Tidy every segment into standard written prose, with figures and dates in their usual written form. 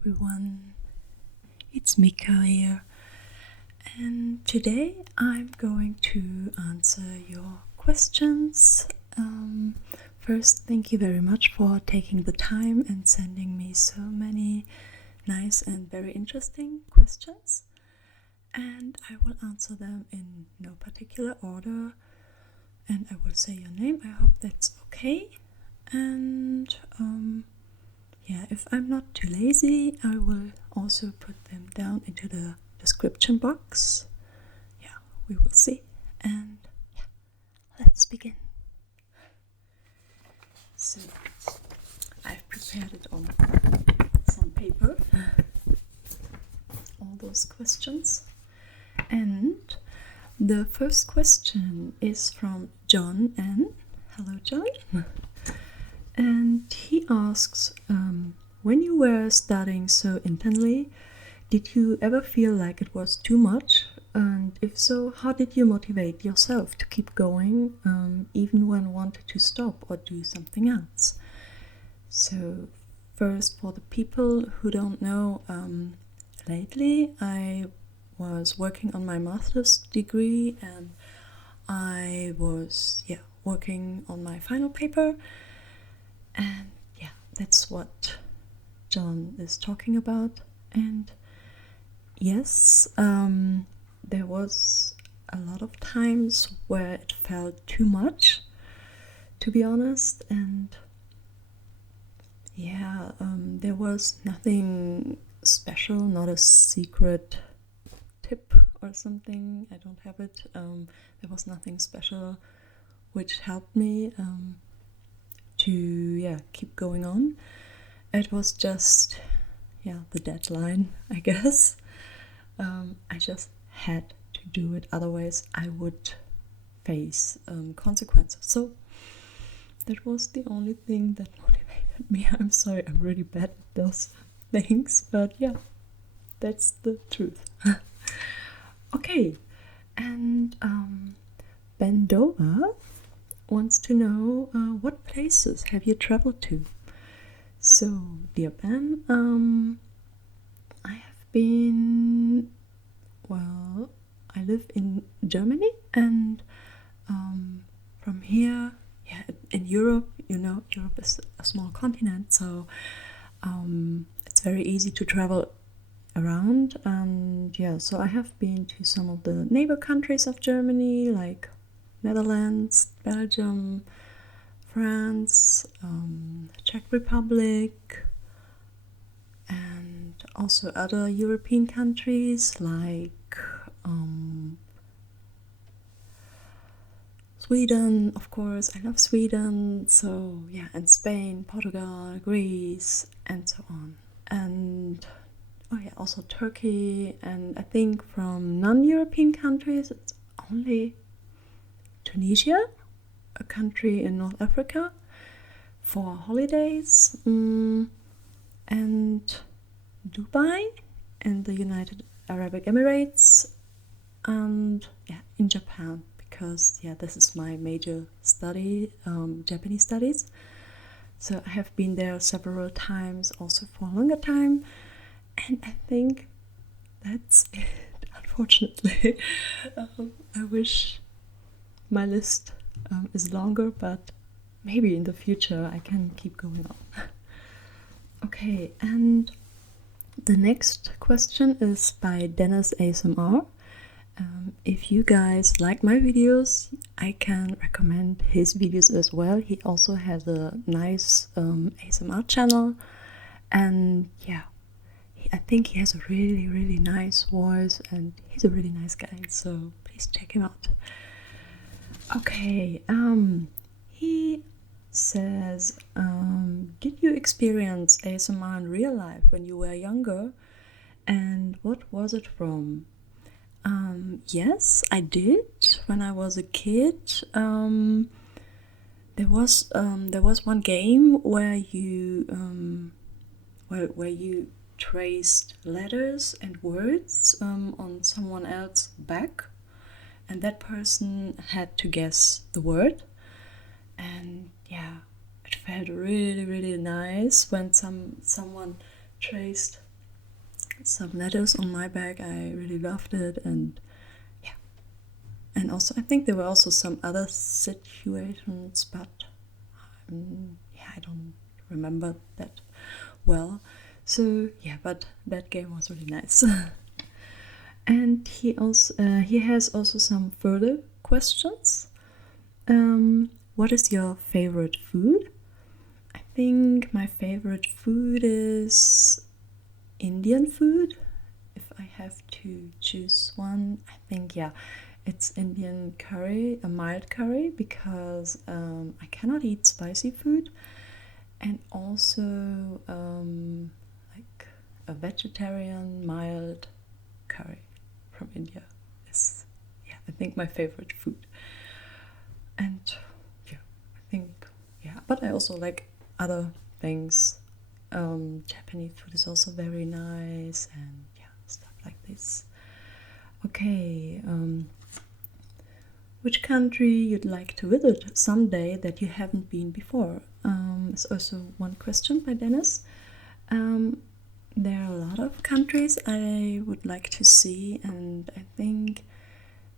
everyone, it's Mika here, and today I'm going to answer your questions. First, thank you very much for taking the time and sending me so many nice and very interesting questions, and I will answer them in no particular order, and I will say your name. I hope that's okay. And if I'm not too lazy, I will also put them down into the description box. Yeah, we will see. And let's begin. So, I've prepared it on some paper, all those questions. And the first question is from John N. Hello, John. And he asks, when you were studying so intensely, did you ever feel like it was too much? And if so, how did you motivate yourself to keep going, even when wanted to stop or do something else? So first, for the people who don't know, lately I was working on my master's degree, and I was working on my final paper. And that's what John is talking about. And yes, there was a lot of times where it felt too much, to be honest. And there was nothing special, not a secret tip or something. I don't have it. There was nothing special which helped me to keep going on. It was just the deadline, I guess. I just had to do it, otherwise I would face consequences. So that was the only thing that motivated me. I'm sorry, I'm really bad at those things, but that's the truth. Okay, and Bendover wants to know, what places have you traveled to? So, dear Ben, I have been, I live in Germany, and from here, in Europe, Europe is a small continent, so it's very easy to travel around. And so I have been to some of the neighbor countries of Germany, like Netherlands, Belgium, France, Czech Republic, and also other European countries like Sweden, of course. I love Sweden. So and Spain, Portugal, Greece, and so on. And also Turkey. And I think from non-European countries, it's only Tunisia, a country in North Africa, for holidays, and Dubai and the United Arab Emirates, and in Japan, because this is my major study, Japanese studies. So I have been there several times, also for a longer time, and I think that's it, unfortunately. I wish my list is longer, but maybe in the future I can keep going on. Okay, and the next question is by Dennis ASMR. If you guys like my videos, I can recommend his videos as well. He also has a nice ASMR channel, and I think he has a really, really nice voice, and he's a really nice guy, so please check him out. Okay, he says, did you experience ASMR in real life when you were younger, and what was it from? Yes, I did. When I was a kid, there was one game where you traced letters and words on someone else's back, and that person had to guess the word. And it felt really, really nice when someone traced some letters on my bag. I really loved it, and yeah. And also, I think there were also some other situations, but yeah, I don't remember that well. So yeah, but that game was really nice. And he has also some further questions. What is your favorite food? I think my favorite food is Indian food. If I have to choose one, I think, yeah, it's Indian curry, a mild curry, because I cannot eat spicy food. And also like a vegetarian mild curry from India is, yeah, I think my favorite food. And yeah, I think, yeah, but I also like other things. Japanese food is also very nice, and yeah, stuff like this. Okay, which country you'd like to visit someday that you haven't been before? It's also one question by Dennis. There are a lot of countries I would like to see, and I think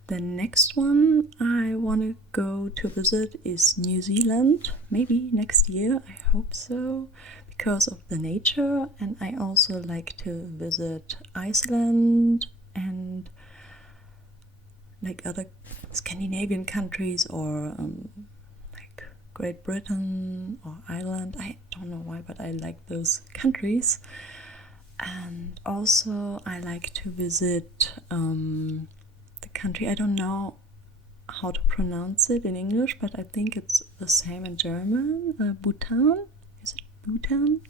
the next one I want to go to visit is New Zealand, maybe next year, I hope so, because of the nature. And I also like to visit Iceland and like other Scandinavian countries, or like Great Britain or Ireland. I don't know why, but I like those countries. And also I like to visit the country, I don't know how to pronounce it in English, but I think it's the same in German. Bhutan, is it Bhutan?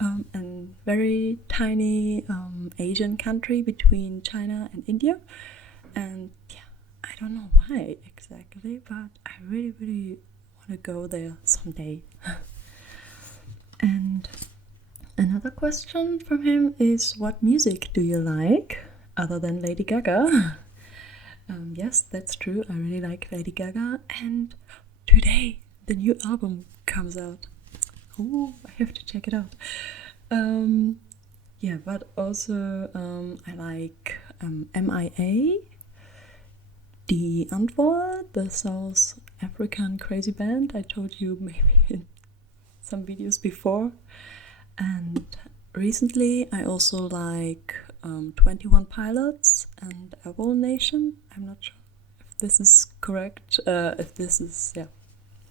And very tiny Asian country between China and India. And yeah, I don't know why exactly, but I really, really want to go there someday. And another question from him is, what music do you like other than Lady Gaga? Yes, that's true. I really like Lady Gaga, and today the new album comes out. Oh, I have to check it out. Yeah, but also I like MIA, Die Antwoord, the South African crazy band I told you maybe in some videos before. And recently I also like 21 Pilots and Owl Nation. I'm not sure if this is correct, if this is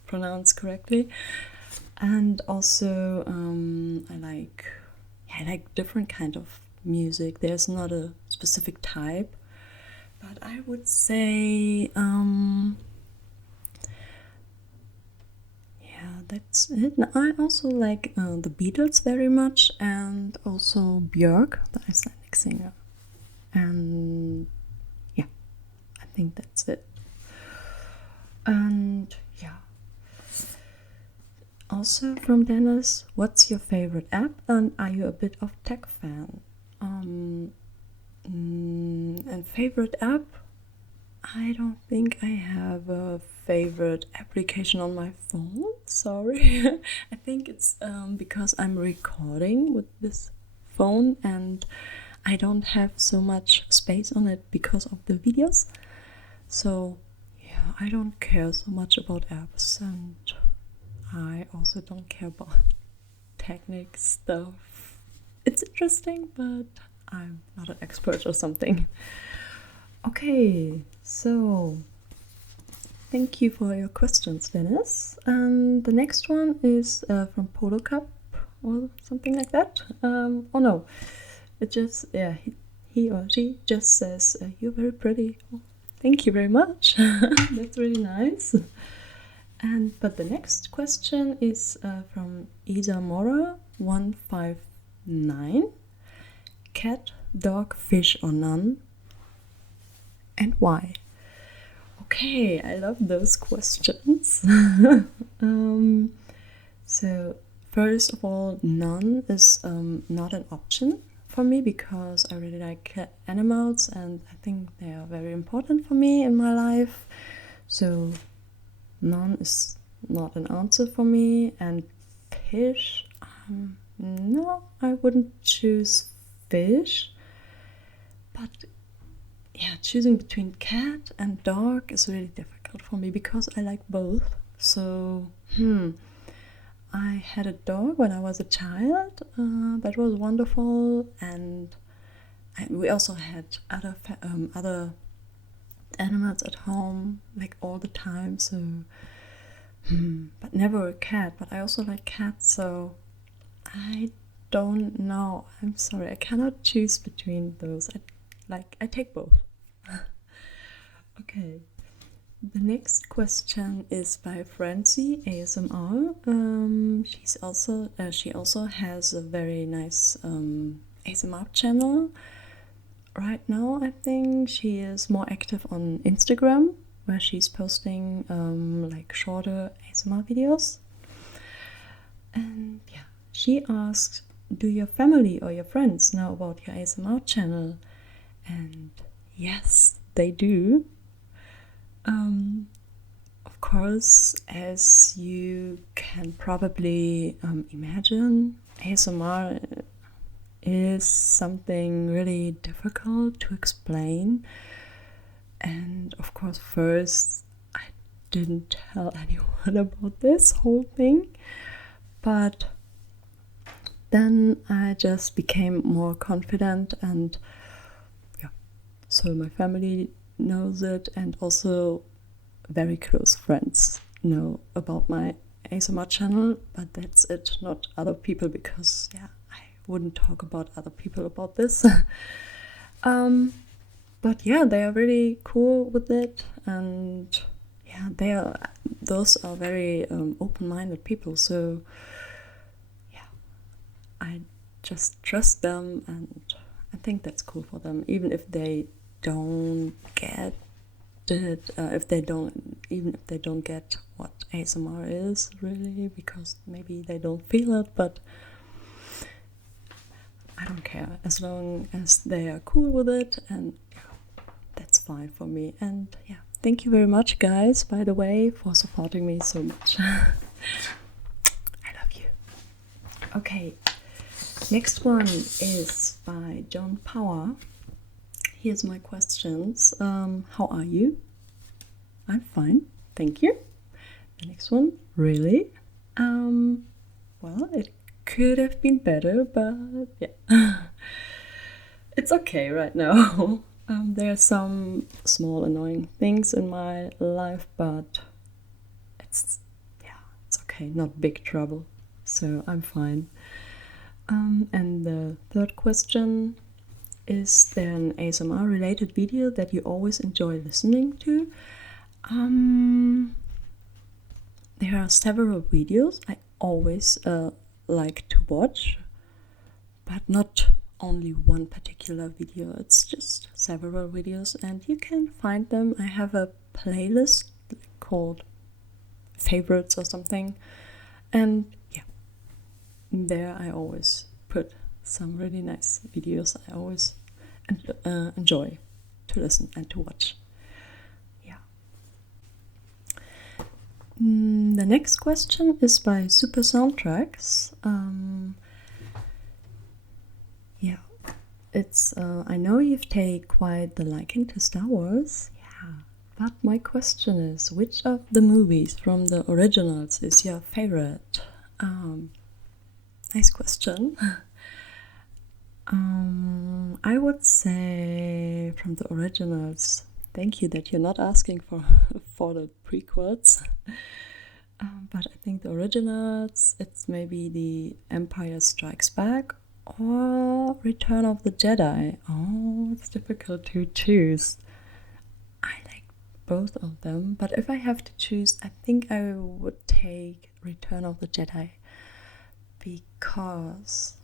pronounced correctly. And also I like different kind of music. There's not a specific type, but I would say that's it. I also like the Beatles very much, and also Björk, the Icelandic singer. And yeah, I think that's it. And yeah. Also from Dennis, what's your favorite app, and are you a bit of tech fan? And favorite app? I don't think I have a favorite application on my phone. Sorry. I think it's because I'm recording with this phone and I don't have so much space on it because of the videos. So yeah, I don't care so much about apps, and I also don't care about technique stuff. It's interesting, but I'm not an expert or something. Okay, so thank you for your questions, Dennis. And the next one is from Polo Cup or something like that. Oh no, it just, he or she just says, you're very pretty. Oh, thank you very much. That's really nice. But the next question is from Isa Mora 159. Cat, dog, fish or none? And why? Okay, I love those questions. So first of all, none is not an option for me, because I really like animals and I think they are very important for me in my life. So none is not an answer for me. And fish, no, I wouldn't choose fish. But yeah, choosing between cat and dog is really difficult for me because I like both. So, I had a dog when I was a child. That was wonderful, and we also had other animals at home, like all the time. So, but never a cat. But I also like cats, so I don't know. I'm sorry, I cannot choose between those. I take both. Okay. The next question is by Francie ASMR. She also has a very nice ASMR channel. Right now, I think she is more active on Instagram, where she's posting like shorter ASMR videos. And yeah, she asks, do your family or your friends know about your ASMR channel? And yes, they do. Of course, as you can probably imagine, ASMR is something really difficult to explain. And of course, first, I didn't tell anyone about this whole thing. But then I just became more confident, and yeah, so my family knows it, and also very close friends know about my ASMR channel, but that's it, not other people, because yeah, I wouldn't talk about other people about this. But yeah, they are really cool with it, and yeah, those are very open-minded people, so yeah, I just trust them, and I think that's cool for them, even if they don't get it, even if they don't get what ASMR is really, because maybe they don't feel it, but I don't care, as long as they are cool with it, and yeah, that's fine for me. And yeah, thank you very much, guys, by the way, for supporting me so much. I love you. Okay, next one is by John Power. Here's my questions. How are you? I'm fine, thank you. The next one, really? Well, it could have been better, but yeah. It's okay right now. There are some small annoying things in my life, but it's okay, not big trouble. So I'm fine. And the third question, is there an ASMR related video that you always enjoy listening to? There are several videos I always like to watch, but not only one particular video. It's just several videos, and you can find them. I have a playlist called favorites or something, and yeah, there I always put some really nice videos I always enjoy to listen and to watch. Yeah. The next question is by Super Soundtracks. Yeah, it's I know you've taken quite the liking to Star Wars. Yeah, but my question is, which of the movies from the originals is your favorite? Nice question. I would say from the originals. Thank you that you're not asking for the prequels. But I think the originals, it's maybe The Empire Strikes Back or Return of the Jedi. Oh, it's difficult to choose. I like both of them, but if I have to choose, I think I would take Return of the Jedi, because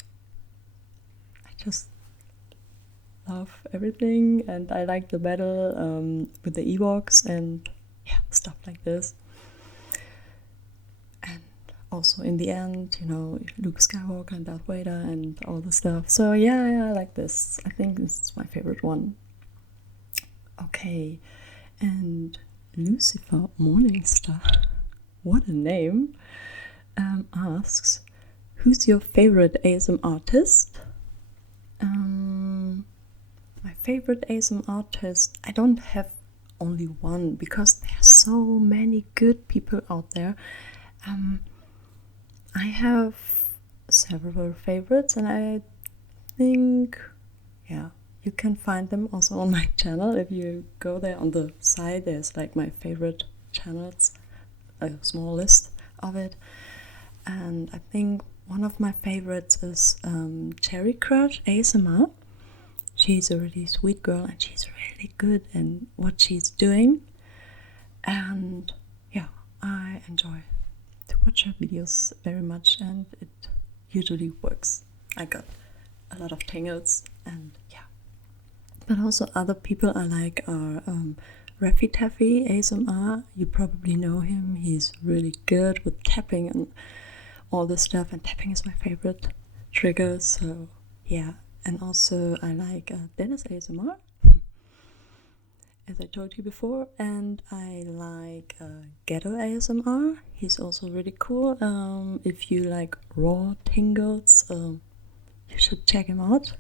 I just love everything, and I like the battle with the Ewoks and yeah, stuff like this. And also in the end, Luke Skywalker and Darth Vader and all the stuff. So yeah, I like this. I think this is my favorite one. Okay, and Lucifer Morningstar, what a name, asks, who's your favorite ASM artist? favorite ASMR artist, I don't have only one because there are so many good people out there. I have several favorites, and I think, yeah, you can find them also on my channel. If you go there on the side, there's like my favorite channels, a small list of it. And I think one of my favorites is Cherry Crush ASMR. She's a really sweet girl and she's really good in what she's doing. And yeah, I enjoy to watch her videos very much, and it usually works. I got a lot of tingles, and yeah. But also other people I like are Reffy Taffy ASMR. You probably know him. He's really good with tapping and all this stuff, and tapping is my favorite trigger, so yeah. And also I like Dennis ASMR, as I told you before, and I like Ghetto ASMR. He's also really cool. If you like raw tingles, you should check him out.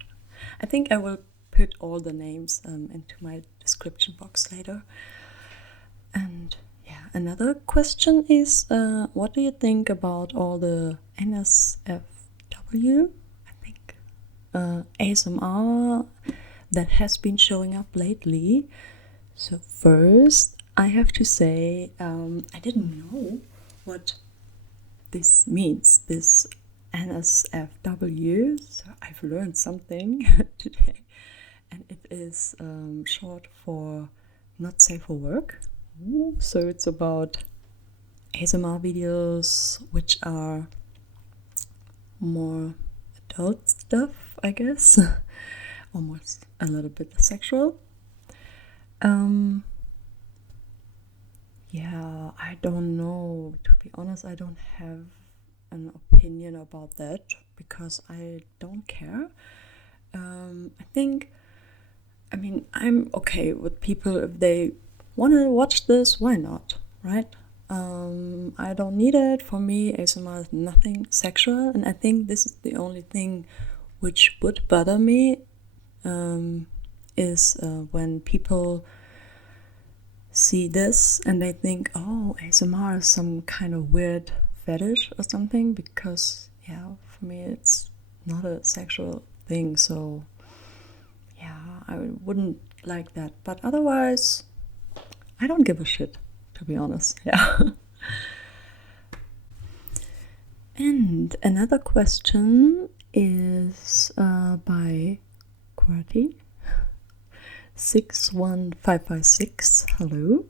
I think I will put all the names into my description box later. And yeah, another question is, what do you think about all the NSFW, I think, ASMR that has been showing up lately? So first, I have to say, I didn't know what this means, this NSFW, so I've learned something today, and it is short for not safe for work. So it's about ASMR videos which are more adult stuff, I guess, almost a little bit sexual. Yeah, I don't know. To be honest, I don't have an opinion about that because I don't care. I mean, I'm okay with people if they want to watch this, why not, right? I don't need it. For me, ASMR is nothing sexual, and I think this is the only thing which would bother me, is when people see this and they think, oh, ASMR is some kind of weird fetish or something, because yeah, for me it's not a sexual thing, so yeah, I wouldn't like that. But otherwise, I don't give a shit, to be honest. Yeah. And another question is by QWERTY 61556. Hello.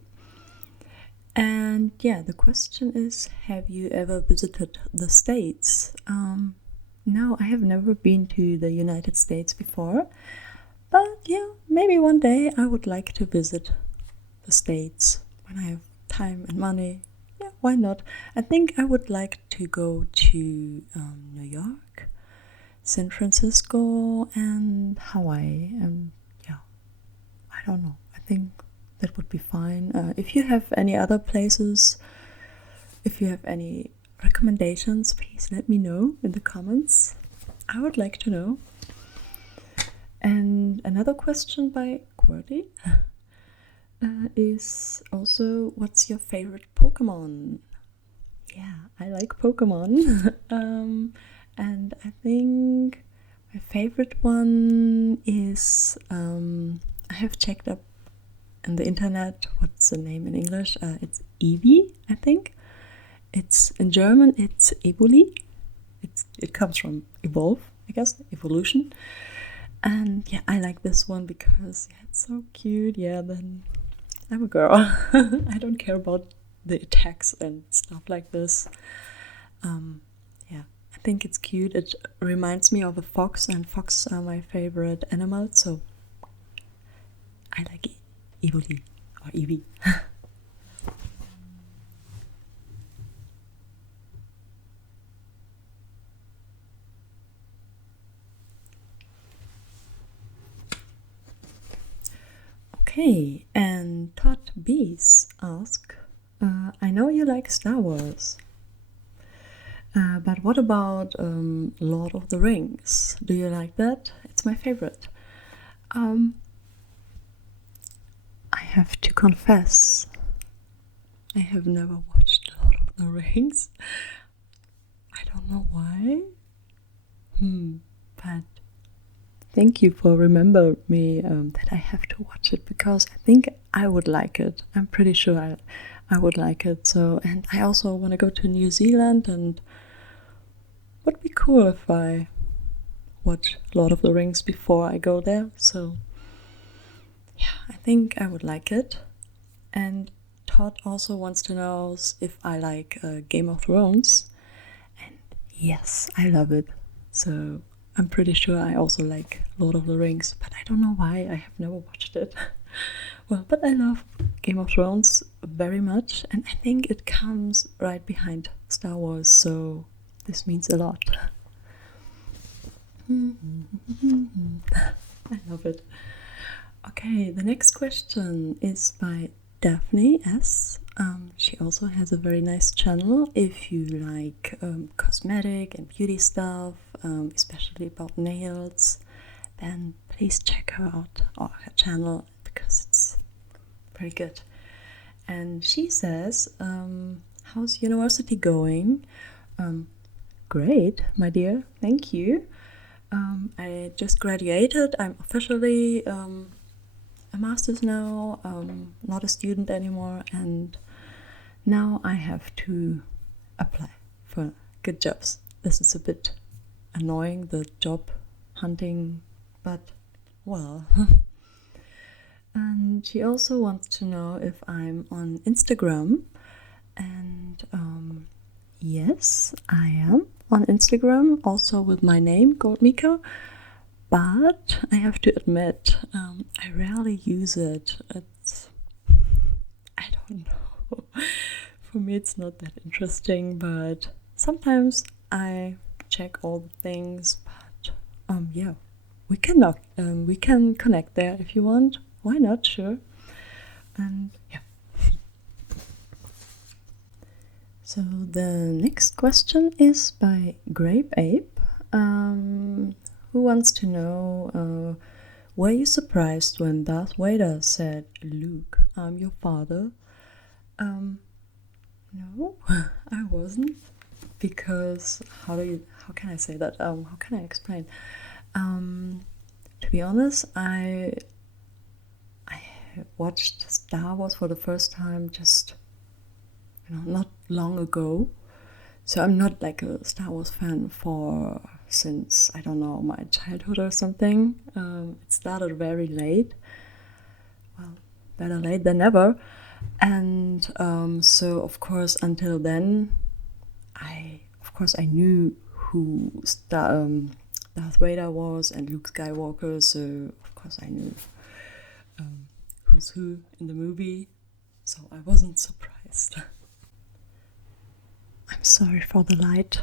And yeah, the question is, have you ever visited the States? No, I have never been to the United States before, but yeah, maybe one day I would like to visit the States when I have time and money. Yeah, why not? I think I would like to go to New York, San Francisco, and Hawaii, and yeah, I don't know. I think that would be fine. If you have any other places, if you have any recommendations, please let me know in the comments. I would like to know. And another question by QWERTY is also, what's your favorite Pokemon? Yeah, I like Pokemon. And I think my favorite one is, I have checked up on the internet, what's the name in English? It's Eevee, I think. It's in German, it's Evoli. It comes from evolve, I guess, evolution. And yeah, I like this one because yeah, it's so cute. Yeah, then I'm a girl. I don't care about the attacks and stuff like this. Yeah, I think it's cute. It reminds me of a fox, and foxes are my favorite animal, so I like Evoli or Eevee. Okay, and Todd Bees asks, I know you like Star Wars, but what about Lord of the Rings? Do you like that? It's my favorite. I have to confess, I have never watched Lord of the Rings. I don't know why. But thank you for remembering me that I have to watch it, because I think I would like it. I'm pretty sure I would like it. So, and I also want to go to New Zealand, and would be cool if I watch Lord of the Rings before I go there. So yeah, I think I would like it. And Todd also wants to know if I like Game of Thrones. And yes, I love it. So I'm pretty sure I also like Lord of the Rings, but I don't know why I have never watched it. Well, but I love Game of Thrones very much, and I think it comes right behind Star Wars, so this means a lot. I love it. Okay, the next question is by Daphne S. She also has a very nice channel. If you like cosmetic and beauty stuff, especially about nails, then please check her out, or her channel, because it's very good. And she says, how's university going? Great, my dear, thank you. I just graduated. I'm officially a master's now, not a student anymore, and now I have to apply for good jobs. This is a bit annoying, the job hunting, but well. And she also wants to know if I'm on Instagram, and yes, I am on Instagram, also with my name, goldmika. But I have to admit, I rarely use it. I don't know. For me, it's not that interesting, but sometimes I check all the things. But yeah, we can connect there if you want. Why not? Sure. And yeah. So the next question is by Grape Ape, who wants to know, were you surprised when Darth Vader said, "Luke, I'm your father"? No, I wasn't, because how can I say that? How can I explain? To be honest, I watched Star Wars for the first time just not long ago. So I'm not like a Star Wars fan since, I don't know, my childhood or something. It started very late. Well, better late than never. And so, of course, until then, I knew who Darth Vader was and Luke Skywalker. So, of course, I knew who's who in the movie. So I wasn't surprised. I'm sorry for the light.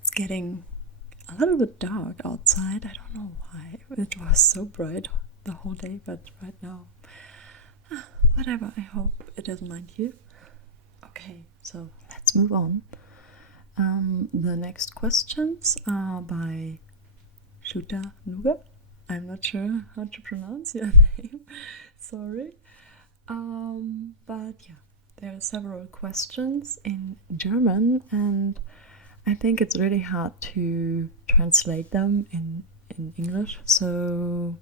It's getting a little bit dark outside. I don't know why. It was so bright the whole day, but right now, whatever. I hope it doesn't mind you. Okay, so let's move on. The next questions are by Shuta Nuga. I'm not sure how to pronounce your name. Sorry. But yeah, there are several questions in German, and I think it's really hard to translate them in English, so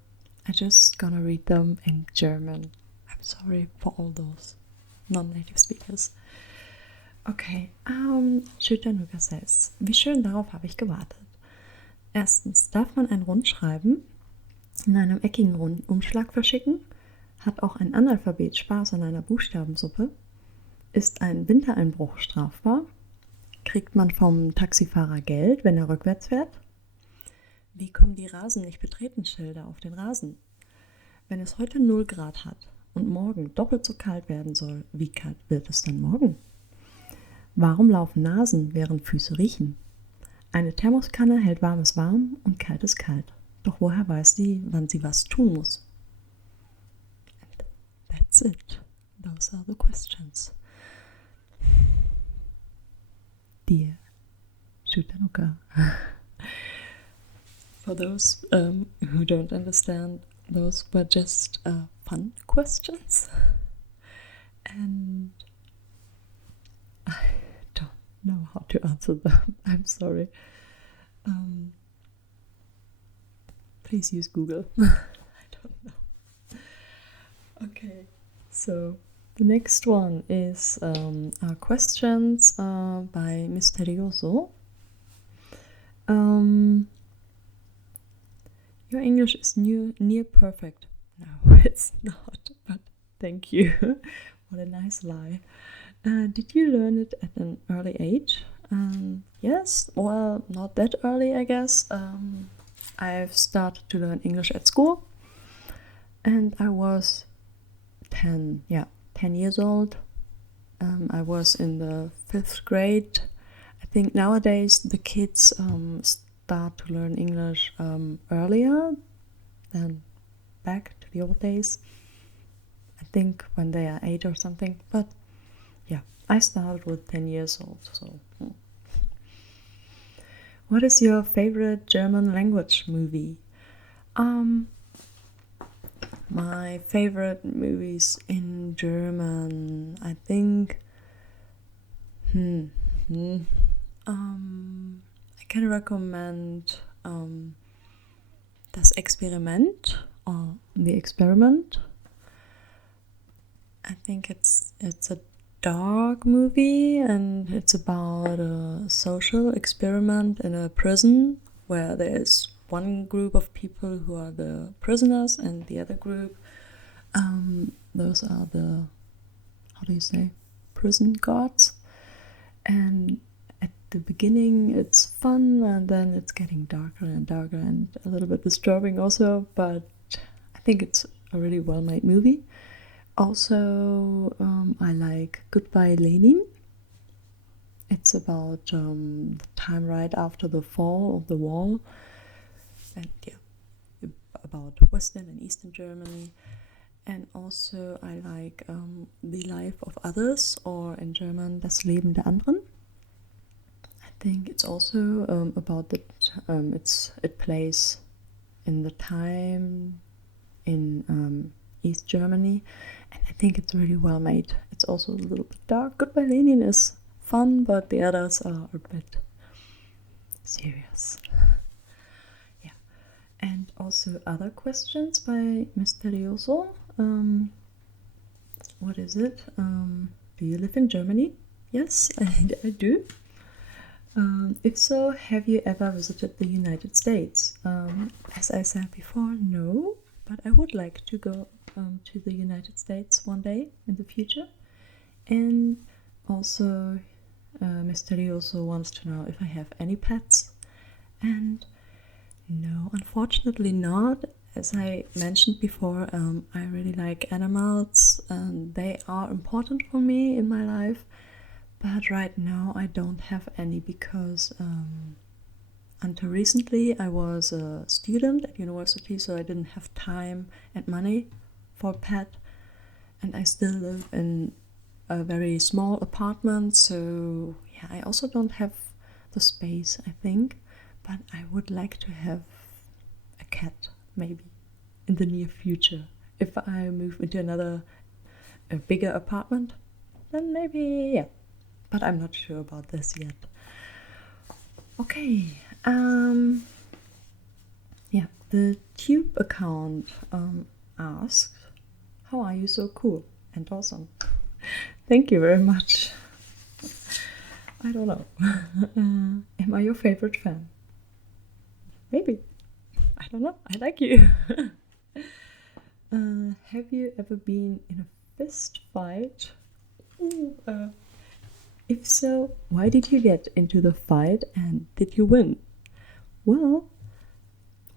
I'm just gonna read them in German. I'm sorry for all those non-native speakers. Okay, Schüttanuga says, wie schön, darauf habe ich gewartet. Erstens, darf man ein Rundschreiben in einem eckigen Umschlag verschicken? Hat auch ein Analphabet Spaß an einer Buchstabensuppe? Ist ein Wintereinbruch strafbar? Kriegt man vom Taxifahrer Geld, wenn er rückwärts fährt? Wie kommen die Rasen-nicht-betreten-Schilder auf den Rasen? Wenn es heute 0 Grad hat und morgen doppelt so kalt werden soll, wie kalt wird es dann morgen? Warum laufen Nasen, während Füße riechen? Eine Thermoskanne hält Warmes warm und Kaltes kalt. Doch woher weiß sie, wann sie was tun muss? And that's it. Those are the questions. Dear Schüttanuga. For those who don't understand, those were just fun questions. And I don't know how to answer them. I'm sorry. Please use Google. I don't know. Okay, so the next one is our questions by Misterioso. Your English is near perfect. No, it's not, but thank you. What a nice lie. Did you learn it at an early age? Yes, well, not that early, I guess. I've started to learn English at school, and I was 10 years old. I was in the 5th grade. I think nowadays the kids start to learn English earlier than back to the old days. I think when they are 8 or something, but yeah, I started with 10 years old. So, what is your favorite German language movie? My favorite movies in German, I think. I can recommend Das Experiment or The Experiment. I think it's a dark movie, and it's about a social experiment in a prison where there's one group of people who are the prisoners, and the other group, those are the, how do you say, prison guards. And at the beginning it's fun, and then it's getting darker and darker and a little bit disturbing also, but I think it's a really well-made movie. Also, I like Goodbye Lenin. It's about the time right after the fall of the wall, and yeah, about Western and Eastern Germany. And also I like The Life of Others, or in German Das Leben der anderen. I think it's also about the it plays in the time in East Germany, and I think it's really well made. It's also a little bit dark. Goodbye Lenin is fun, but the others are a bit serious. Yeah, and also other questions by Misterioso. What is it? Do you live in Germany? Yes, I do. If so, have you ever visited the United States? As I said before, no, but I would like to go to the United States one day in the future. And also, Misterioso wants to know if I have any pets. And no, unfortunately not. As I mentioned before, I really like animals, and they are important for me in my life. But right now I don't have any, because until recently I was a student at university, so I didn't have time and money for a pet. And I still live in a very small apartment, so yeah, I also don't have the space, I think. But I would like to have a cat, maybe, in the near future. If I move into a bigger apartment, then maybe, yeah. But I'm not sure about this yet. Okay, yeah, the Tube account asks, how are you so cool and awesome? Thank you very much. I don't know. Am I your favorite fan? Maybe. I don't know. I like you. Have you ever been in a fist fight? If so, why did you get into the fight, and did you win? Well,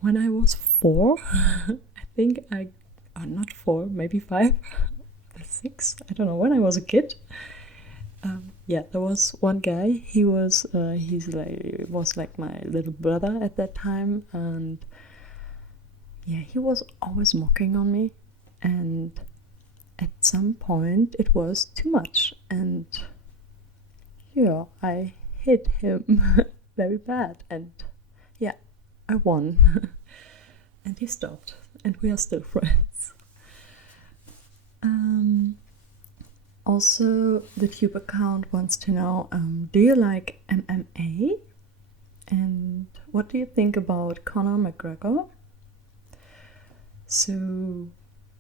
when I was 4, I think not 4, maybe 5, 6, I don't know, when I was a kid. Yeah, there was one guy, he was like my little brother at that time, and yeah, he was always mocking on me, and at some point it was too much, and yeah, I hit him very bad, and yeah, I won. And he stopped, and we are still friends. Also, the Tube account wants to know, do you like MMA? And what do you think about Conor McGregor? So,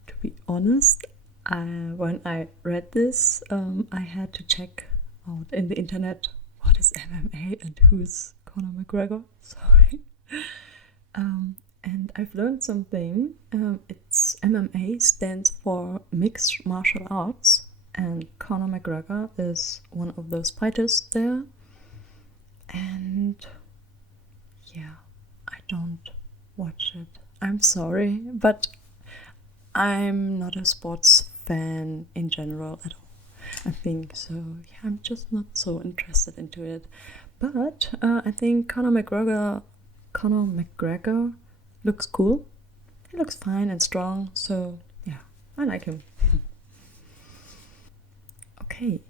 to be honest, when I read this, I had to check out in the internet what is MMA and who's Conor McGregor. Sorry. And I've learned something. It's MMA stands for Mixed Martial Arts, and Conor McGregor is one of those fighters there. And yeah, I don't watch it. I'm sorry, but I'm not a sports fan in general at all. I think so. Yeah, I'm just not so interested into it. But I think Conor McGregor looks cool. He looks fine and strong. So yeah, I like him. Okay.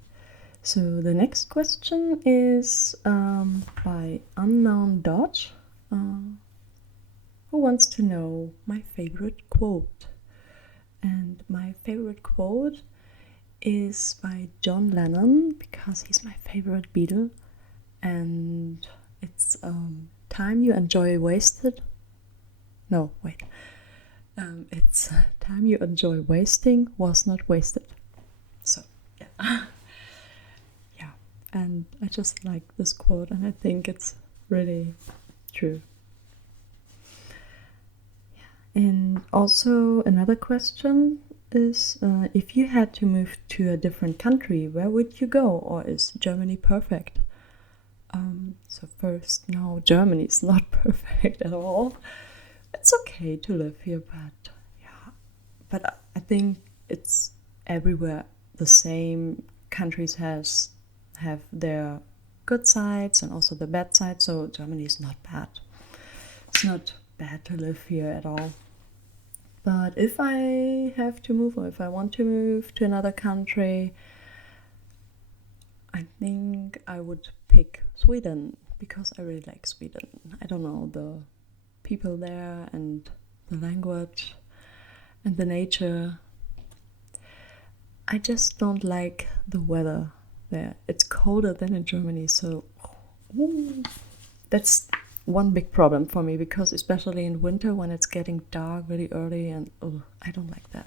So the next question is by Unknown Dot, who wants to know my favorite quote. And my favorite quote is by John Lennon, because he's my favorite Beatle. And it's time you enjoy wasted. No, wait. It's time you enjoy wasting was not wasted. So, yeah. Yeah. And I just like this quote, and I think it's really true. And also another question is, if you had to move to a different country, where would you go? Or is Germany perfect? So first, no, Germany is not perfect at all. It's okay to live here, but yeah. But I think it's everywhere the same. Countries have their good sides and also the bad sides, so Germany is not bad. It's not bad to live here at all. But if I have to move, or if I want to move to another country, I think I would pick Sweden, because I really like Sweden. I don't know, the people there and the language and the nature. I just don't like the weather there. It's colder than in Germany, so that's one big problem for me, because especially in winter when it's getting dark really early, and I don't like that.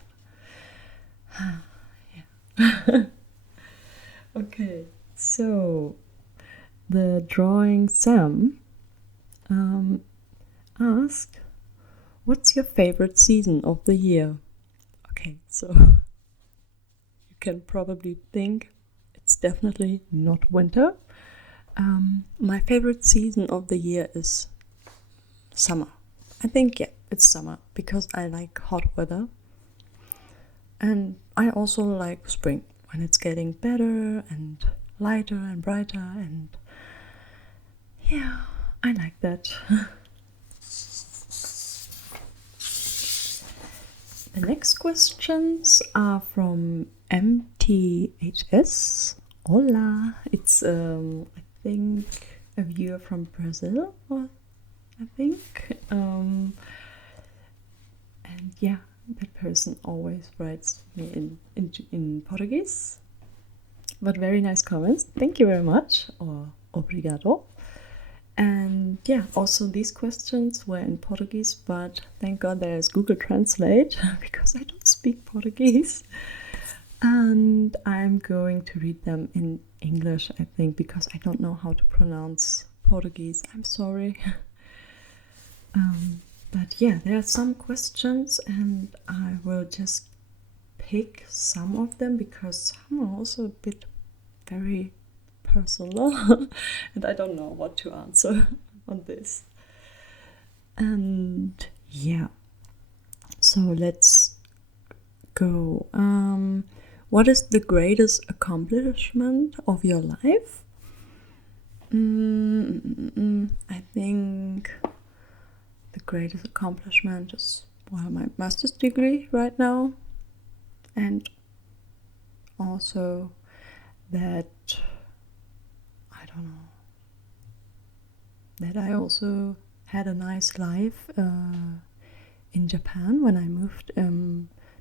Yeah. Okay, so the drawing Sam asked, what's your favorite season of the year? Okay, so you can probably think it's definitely not winter. My favorite season of the year is summer. I think, yeah, it's summer, because I like hot weather. And I also like spring, when it's getting better and lighter and brighter, and yeah, I like that. The next questions are from MTHS. Hola. It's, I think, a viewer from Brazil, or I think. And yeah, that person always writes me in Portuguese. But very nice comments. Thank you very much, or obrigado. And yeah, also these questions were in Portuguese, but thank God there's Google Translate, because I don't speak Portuguese. And I'm going to read them in English, I think, because I don't know how to pronounce Portuguese. I'm sorry. But yeah, there are some questions, and I will just pick some of them, because some are also a bit very personal, and I don't know what to answer on this. And yeah, so let's go. What is the greatest accomplishment of your life? I think the greatest accomplishment is, well, my master's degree right now, and also that, I don't know, that I also had a nice life in Japan when I moved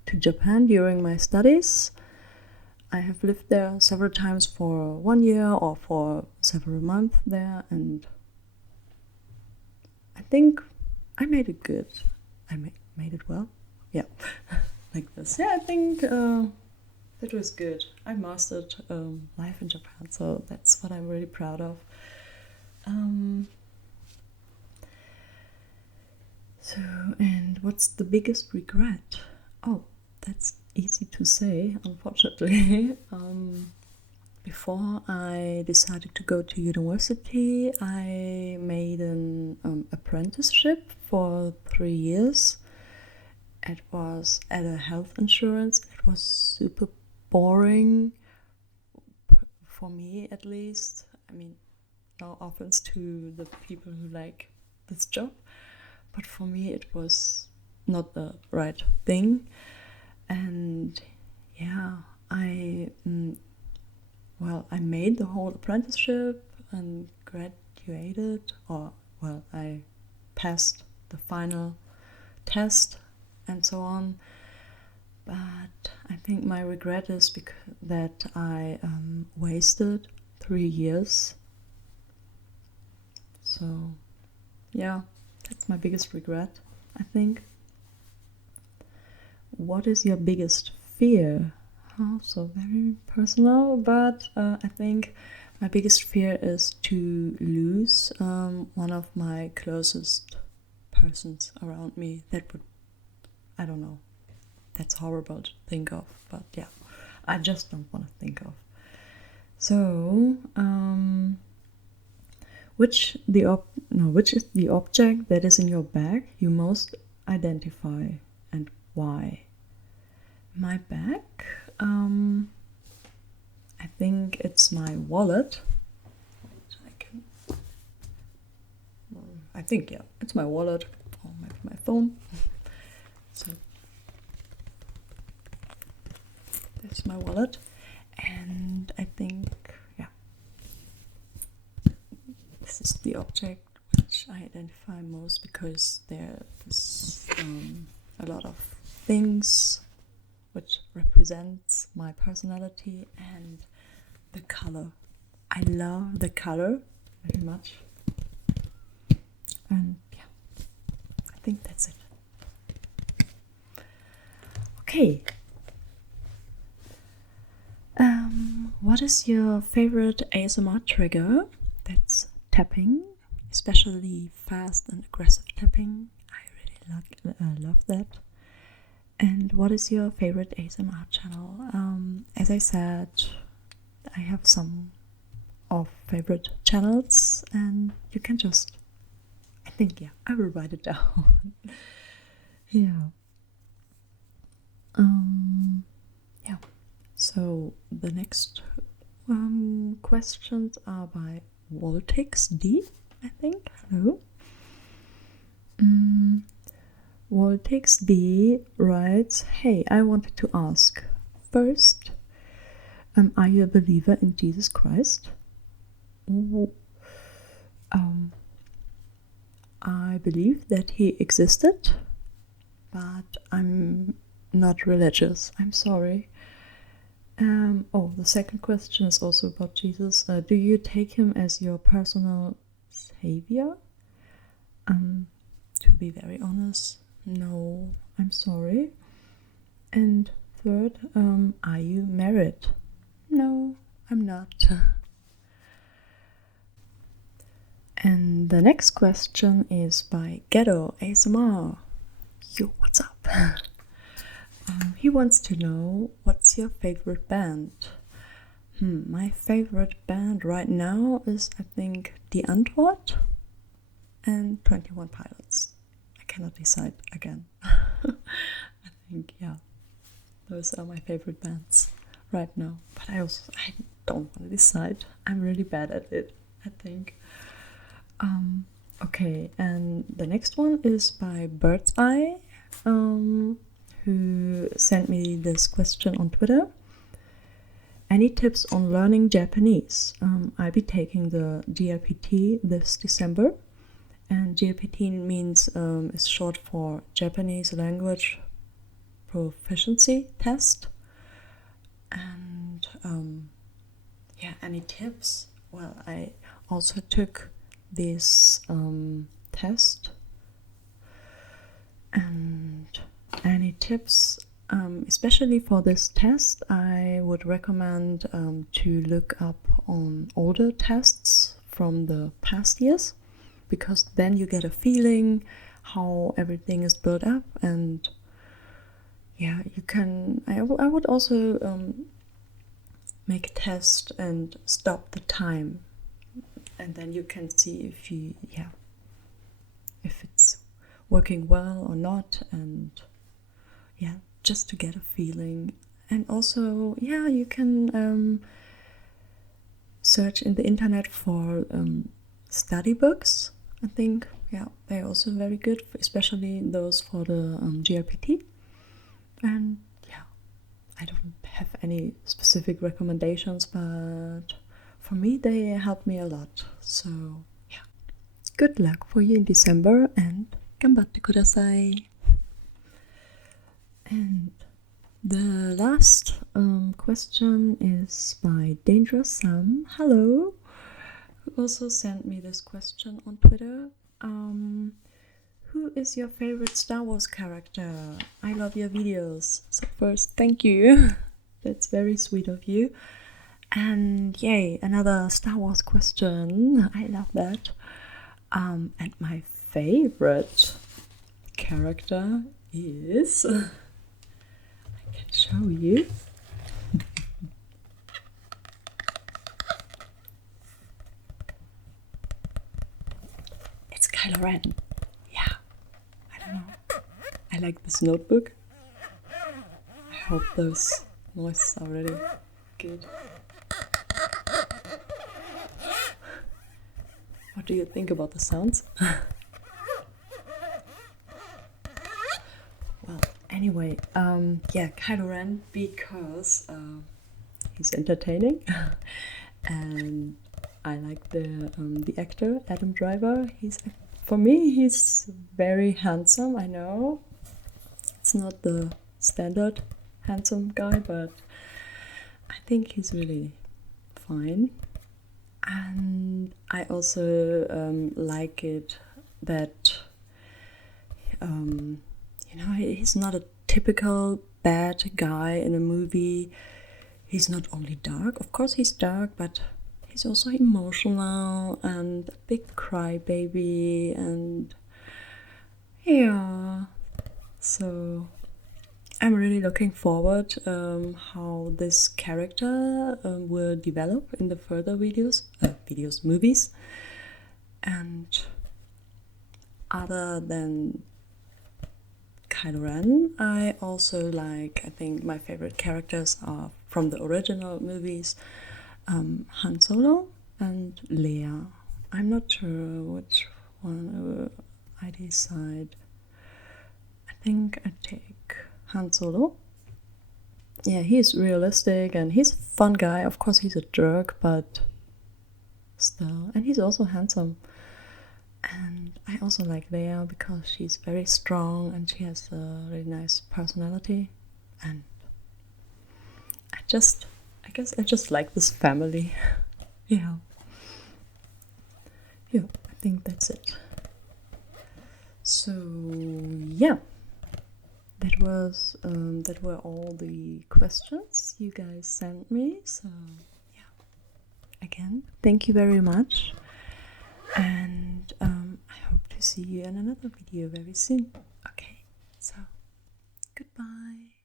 to Japan during my studies. I have lived there several times for 1 year or for several months there, and I think I made it good. I made it well. Yeah, like this. Yeah, I think that was good. I mastered life in Japan, so that's what I'm really proud of. So, and what's the biggest regret? Oh, that's easy to say, unfortunately. Before I decided to go to university, I made an apprenticeship for 3 years. It was at a health insurance. It was super boring, for me at least. I mean, no offense to the people who like this job, but for me it was not the right thing. And yeah, I made the whole apprenticeship and graduated, or well, I passed the final test and so on. But I think my regret is that I wasted 3 years. So yeah, that's my biggest regret, I think. What is your biggest fear? Also very personal, but I think my biggest fear is to lose one of my closest persons around me. That would, I don't know, that's horrible to think of, but yeah, I just don't want to think of. So, which is the object that is in your bag you most identify, and why? My bag? I think it's my wallet. I think, yeah, it's my wallet, or maybe my phone. So that's my wallet, and I think, yeah, this is the object which I identify most, because there's a lot of things which represents my personality, and the color. I love the color very much. And yeah, I think that's it. Okay. What is your favorite ASMR trigger? That's tapping, especially fast and aggressive tapping. I really love that. And what is your favorite ASMR channel? As I said, I have some of favorite channels, and you can just, I think, yeah, I will write it down. Yeah. Yeah. So the next questions are by Voltix D, I think. Hello. Voltix D writes, hey, I wanted to ask, first, are you a believer in Jesus Christ? I believe that he existed, but I'm not religious. I'm sorry. The second question is also about Jesus. Do you take him as your personal savior? To be very honest, no, I'm sorry. And third, are you married? No, I'm not. And the next question is by Ghetto ASMR. Yo, what's up? He wants to know, what's your favorite band? My favorite band right now is, I think, Die Antwort and 21 Pilots. I cannot decide again. I think, yeah, those are my favorite bands right now. But I don't want to decide. I'm really bad at it, I think. Okay, and the next one is by Bird's Eye, who sent me this question on Twitter. Any tips on learning Japanese? I'll be taking the GLPT this December, and GLPT means is short for Japanese language proficiency test. And yeah, any tips? Well, I also took this test. And any tips? Especially for this test, I would recommend to look up on older tests from the past years, because then you get a feeling how everything is built up. And yeah, you can, I would also make a test and stop the time, and then you can see if it's working well or not. And yeah, just to get a feeling. And also, yeah, you can search in the internet for study books. I think, yeah, they're also very good, especially those for the GLPT. And yeah, I don't have any specific recommendations, but for me they helped me a lot. So yeah, good luck for you in December, and ganbatte kudasai. And the last question is by Dangerous Sam. Hello, who also sent me this question on Twitter. Who is your favorite Star Wars character? I love your videos. So first, thank you. That's very sweet of you. And yay, another Star Wars question. I love that. And my favorite character is... I can show you. It's Kylo Ren. Yeah, I don't know. I like this notebook. I hope those noises are really good. What do you think about the sounds? Well, anyway, yeah, Kylo Ren, because he's entertaining, and I like the actor Adam Driver. For me, he's very handsome. I know it's not the standard handsome guy, but I think he's really fine. And I also like it that he's not a typical bad guy in a movie. He's not only dark, of course he's dark, but he's also emotional and a big crybaby. And yeah, so I'm really looking forward how this character will develop in the further movies. And other than Kylo Ren, I also like, I think my favorite characters are from the original movies, Han Solo and Leia. I'm not sure which one I decide. I think I take Han Solo. Yeah, he's realistic and he's a fun guy. Of course he's a jerk, but still. And he's also handsome. And I also like Leia because she's very strong and she has a really nice personality. And I guess I just like this family. Yeah, I think that's it. So yeah, that were all the questions you guys sent me. So yeah, again, thank you very much, and I hope to see you in another video very soon. Okay, so goodbye.